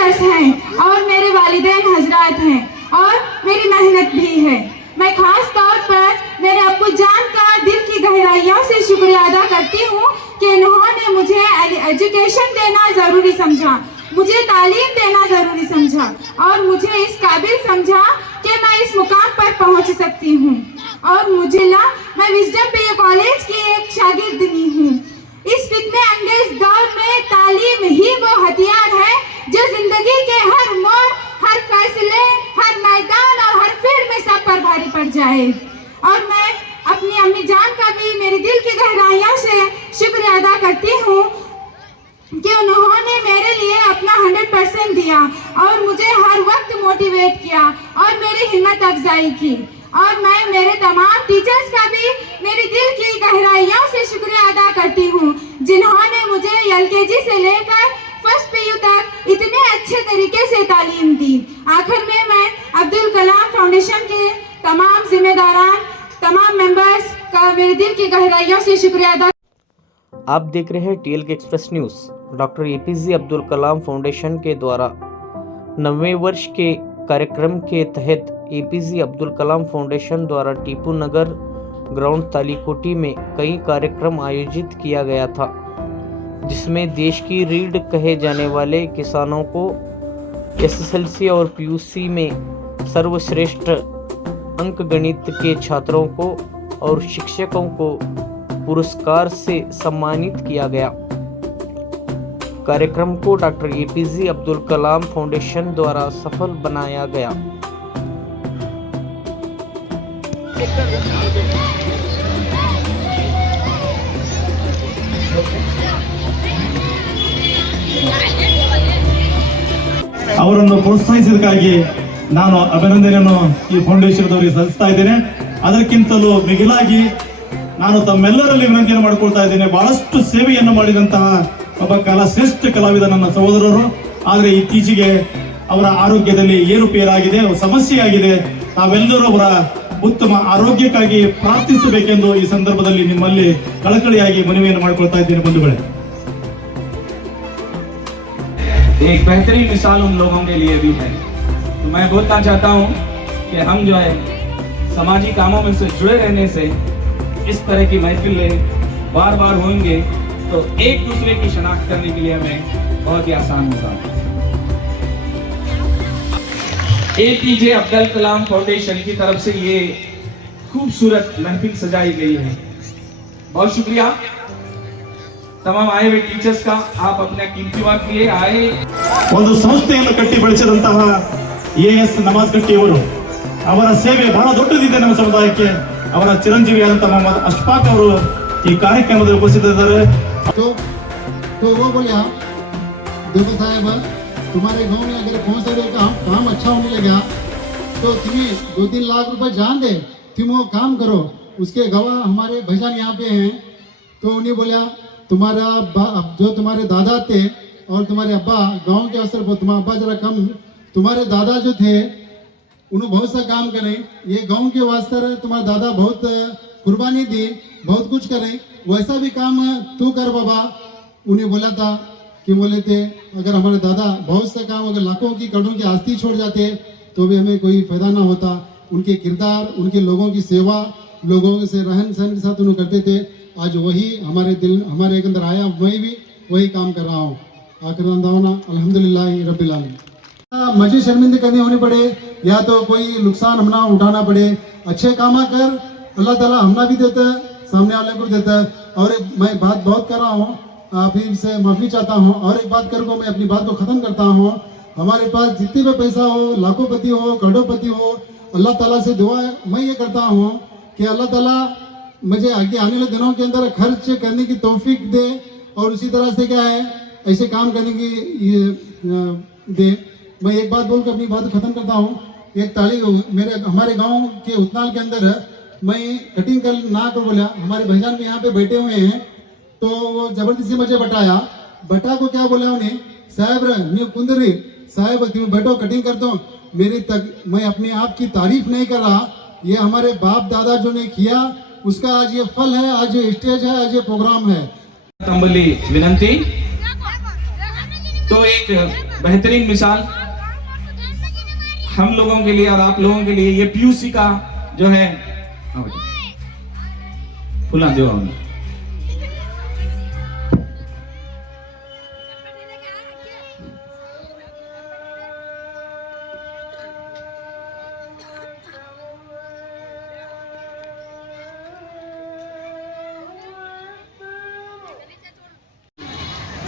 Teachers हैं और मेरे वालिदैन हजरात हैं और मेरी मेहनत भी है। मैं खास तौर पर मेरे अब्बू जान का दिल की गहराइयों से शुक्रिया अदा करती हूँ कि उन्होंने मुझे एजुकेशन देना ज़रूरी समझा, मुझे तालीम देना ज़रूरी समझा और मुझे इस काबिल समझा कि मैं इस मुकाम पर पहुँच सकती हूँ। और मैं विजडम पे कॉलेज की एक शागिर्दनी हूँ। इस फितने अंगेज दौर में तालीम ही वो हथियार है जो जिंदगी के हर मोड़, हर फैसले, हर मैदान और हर फील्ड में सब पर भारी पड़ जाए। और मैं अपनी अम्मी जान का भी मेरे दिल की गहराइयों से शुक्रिया अदा करती हूँ कि उन्होंने मेरे लिए अपना 100% दिया और मुझे हर वक्त मोटिवेट किया और मेरी हिम्मत अफजाई की। और मैं मेरे तमाम टीचर्स का भी मेरे दिल की गहराइयों से शुक्रिया अदा करती हूँ जिन्होंने मुझे LKG से लेकर फर्स्ट PU तक इतने अच्छे तरीके से तालीम दी। आखिर में मैं अब्दुल कलाम फाउंडेशन के तमाम जिम्मेदारान, तमाम मेंबर्स का मेरे दिल की गहराइयों से शुक्रिया अदा। आप देख रहे हैं TLK express news. Doctor APJ Abdul Kalam foundation के द्वारा 90वें वर्ष के कार्यक्रम के तहत APJ अब्दुल कलाम फाउंडेशन द्वारा टीपू नगर ग्राउंड तालीकोटी में कई कार्यक्रम आयोजित किया गया था, जिसमें देश की रीढ़ कहे जाने वाले किसानों को SSLC और PUC में सर्वश्रेष्ठ अंक गणित के छात्रों को और शिक्षकों को पुरस्कार से सम्मानित किया गया। कार्यक्रम को doctor APJ Abdul Kalam foundation द्वारा सफल बनाया गया। ಅವರನ್ನು ಪ್ರೋತ್ಸಾಹಿಸಿದಕ್ಕಾಗಿ ನಾನು ಅಭಿನಂದನೆಯನ್ನು ಈ ಫೌಂಡೇಶನ್ದವರಿಗೆ ಸಲ್ಲಿಸ್ತಾ ಇದ್ದೇನೆ। ಅದಕ್ಕಿಂತಲೂ ಮಿಗಿಲಾಗಿ ನಾನು ತಮ್ಮೆಲ್ಲರಲ್ಲಿ ವಿನಂತಿಯನ್ನು ಮಾಡಿಕೊಳ್ತಾ ಇದ್ದೇನೆ, ಬಹಳಷ್ಟು ಸೇವೆಯನ್ನು ಮಾಡಿದಂತಹ ಒಬ್ಬ ಶ್ರೇಷ್ಠ ಕಲಾವಿದ ನನ್ನ ಸಹೋದರರು, ಆದರೆ ಇತ್ತೀಚೆಗೆ ಅವರ ಆರೋಗ್ಯದಲ್ಲಿ ಏರುಪೇರಾಗಿದೆ, ಸಮಸ್ಯೆ ಆಗಿದೆ। ತಾವೆಲ್ಲರೂ ಅವರ ಉತ್ತಮ ಆರೋಗ್ಯಕ್ಕಾಗಿ ಪ್ರಾರ್ಥಿಸಬೇಕೆಂದು ಈ ಸಂದರ್ಭದಲ್ಲಿ ನಿಮ್ಮಲ್ಲಿ ಕಳಕಳಿಯಾಗಿ ಮನವಿಯನ್ನು ಮಾಡಿಕೊಳ್ತಾ ಇದ್ದೇನೆ ಬಂಧುಗಳೇ। एक बेहतरीन मिसाल उन लोगों के लिए भी है। तो मैं बोलना चाहता हूँ कि हम जो है समाजी कामों में से जुड़े रहने से इस तरह की महफिलें बार बार होंगे तो एक दूसरे की शनाख्त करने के लिए हमें बहुत ही आसान होगा। APJ अब्दुल कलाम फाउंडेशन की तरफ से ये खूबसूरत महफिल सजाई गई है। बहुत शुक्रिया तमाम आए हुए टीचर्स का, आप अपने कीमती वक्त लिए आए। ಒಂದು ಸಂಸ್ಥೆಯನ್ನು ಕಟ್ಟಿ ಬೆಳೆಸಿದಂತಹ AS ನಮಾಜ್ ಕಟ್ಟಿಯವರು, ಅವರ ಸೇವೆ ಬಹಳ ದೊಡ್ಡದಿದೆ ನಮ್ಮ ಸಮುದಾಯಕ್ಕೆ। ಅವರ ಚಿರಂಜೀವಿಯಾದಂತಹ ಮೊಹಮ್ಮದ್ ಅಶ್ಫಾಕ್ ಅವರು ಈ ಕಾರ್ಯಕ್ರಮದಲ್ಲಿ ಉಪಸ್ಥಿತರಿದ್ದಾರೆ। तो वो बोलिया, देखो साहब, तुम्हारे गांव में अगर कौन सा काम अच्छा होने लगा तो तुम्हें 2-3 लाख रुपए जान दे, तुम वो काम करो। उसके गवाह हमारे भाईजान यहाँ पे हैं। तो उन्हें बोलिया, तुम्हारा जो तुम्हारे दादा थे और तुम्हारे अब्बा गांव के अवसर पर, तुम्हारा अब्बा जरा कम, तुम्हारे दादा जो थे उन्होंने बहुत सा काम करे, ये गांव के वास्ते तुम्हारा दादा बहुत कुर्बानी दी, बहुत कुछ करे, वैसा भी काम तू कर बाबा। उन्हें बोला था कि बोले थे अगर हमारे दादा बहुत से काम, अगर लाखों की करोड़ों की आस्ती छोड़ जाते तो भी हमें कोई फायदा ना होता। उनके किरदार, उनके लोगों की सेवा, लोगों से रहन सहन के साथ उन्होंने करते थे। आज वही हमारे अंदर आया, मैं भी वही काम कर रहा हूँ। आखिर दावना अल्हम्दुलिल्लाह रब्बिल आलमीन। मुझे शर्मिंदे करने होने पड़े या तो कोई नुकसान हमना उठाना पड़े, अच्छे काम कर अल्लाह ताला हमना भी देता है, सामने वाले को देता है। और मैं बात बहुत कर रहा हूँ, आप ही से माफ़ी चाहता हूँ। और एक बात करके मैं अपनी बात को ख़त्म करता हूँ। हमारे पास जितने भी पैसा हो, लाखोंपति हो, करोड़पति हो, अल्लाह ताला से दुआ है, मैं ये करता हूँ कि अल्लाह ताला मुझे आगे आने वाले दिनों के अंदर खर्च करने की तौफीक दे और उसी तरह से क्या है ऐसे काम करने की दे। मैं एक बात बोलकर अपनी बात खत्म करता हूँ। एक ताली हमारे गांव के उतनाल के अंदर मैं कटिंग कर ना कर बोला, हमारे भाईजान भी यहाँ पे बैठे हुए हैं, तो वो जबरदस्ती मुझे बटाया। बटा को क्या बोला उन्हें, साहब न्यू कुंदरी साहब तुम बैठो कटिंग कर दो। मेरी तक मैं अपने आप की तारीफ नहीं कर रहा, ये हमारे बाप दादा जो ने किया उसका आज ये फल है, आज ये स्टेज है, आज ये प्रोग्राम है। तंबली विनंती तो एक बेहतरीन मिसाल हम लोगों के लिए और आप लोगों के लिए ये पीयूसी का जो है फुला दो।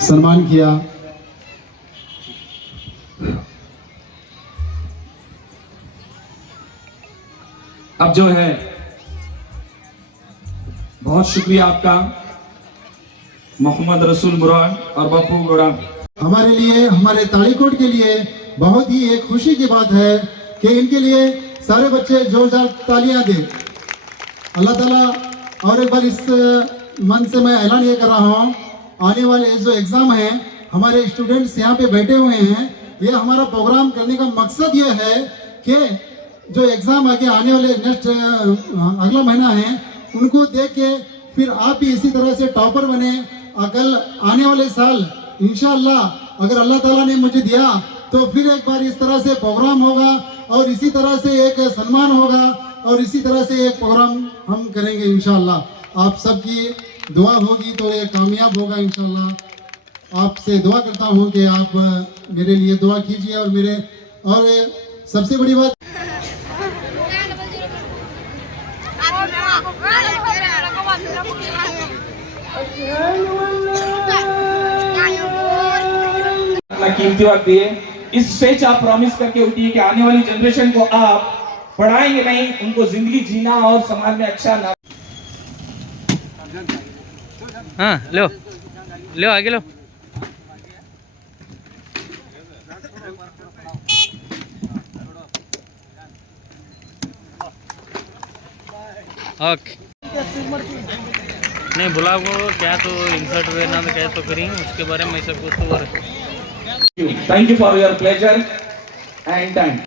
सम्मान किया। अब जो है बहुत शुक्रिया आपका मोहम्मद रसूल मुराद और बापू गोड़ा। हमारे लिए, हमारे तालीकोट के लिए बहुत ही एक खुशी की बात है कि इनके लिए सारे बच्चे जोरदार तालियां दें। अल्लाह ताला, और एक बार इस मन से मैं ऐलान ये कर रहा हूँ, आने वाले जो एग्ज़ाम हैं, हमारे स्टूडेंट्स यहाँ पे बैठे हुए हैं, ये हमारा प्रोग्राम करने का मकसद ये है कि जो एग्ज़ाम आगे आने वाले नेक्स्ट अगला महीना है, उनको देख के फिर आप भी इसी तरह से टॉपर बने। अगल आने वाले साल इंशाअल्लाह अगर अल्लाह ताला ने मुझे दिया तो फिर एक बार इस तरह से प्रोग्राम होगा और इसी तरह से एक सम्मान होगा और इसी तरह से एक प्रोग्राम हम करेंगे इंशाअल्लाह। आप सबकी दुआ होगी तो ये कामयाब होगा इंशाअल्लाह। आपसे दुआ करता हूँ कि आप मेरे लिए दुआ कीजिए और मेरे, और सबसे बड़ी बात अपना कीमती वक्त दिए। इस स्टेज आप प्रॉमिस करके उठिए कि आने वाली जनरेशन को आप पढ़ाएंगे नहीं, उनको जिंदगी जीना और समाज में अच्छा ना। हाँ लो लो आगे लो। ओके नहीं बुला को क्या तो इंसर्ट रहना तो क्या तो करेंगे उसके बारे में सब कुछ तो। Thank you for your pleasure and time.